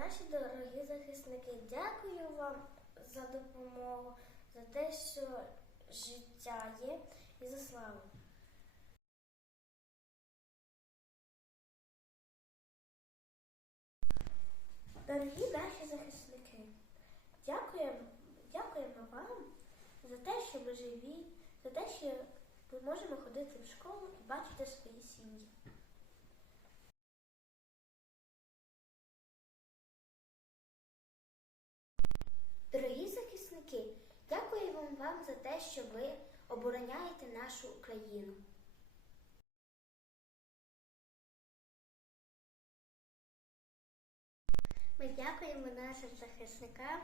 Наші дорогі захисники, дякую вам за допомогу, за те, що життя є, і за славу. Дорогі наші захисники, дякуємо, дякуємо вам за те, що ви живі, за те, що ми можемо ходити в школу і бачити свої сім'ї. Дорогі захисники, дякуємо вам за те, що ви обороняєте нашу Україну. Ми дякуємо нашим захисникам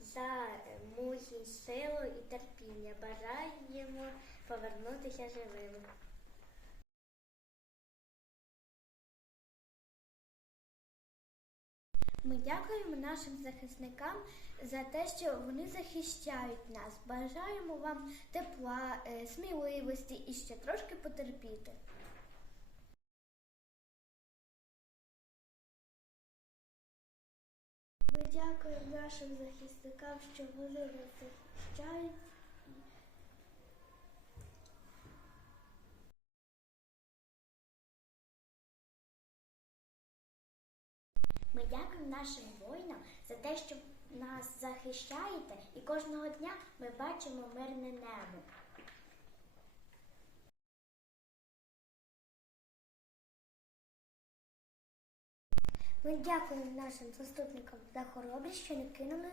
за мужність, силу і терпіння. Бажаємо повернутися живими. Ми дякуємо нашим захисникам за те, що вони захищають нас. Бажаємо вам тепла, е, сміливості і ще трошки потерпіти. Ми дякуємо нашим захисникам, що вони захищають. Ми дякуємо нашим воїнам за те, що нас захищаєте, і кожного дня ми бачимо мирне небо. Ми дякуємо нашим заступникам за хоробрість, що не кинули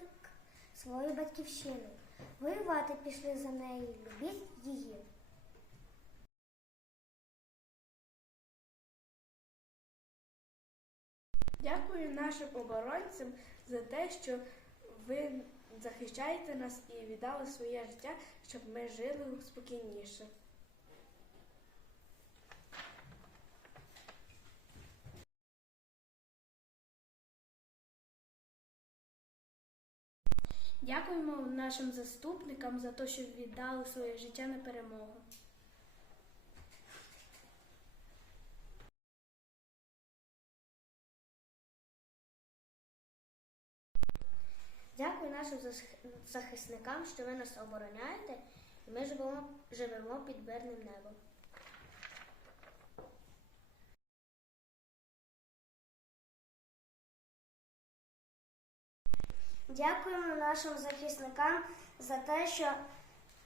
свою батьківщину. Воювати пішли за неї, любіть її. Дякую нашим оборонцям за те, що ви захищаєте нас і віддали своє життя, щоб ми жили спокійніше. Дякуємо нашим заступникам за те, що віддали своє життя на перемогу. Нашим захисникам, що ви нас обороняєте, і ми живемо, живемо під мирним небом. Дякуємо нашим захисникам за те, що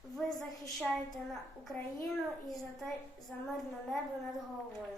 ви захищаєте Україну і за те за мирне небо над головою.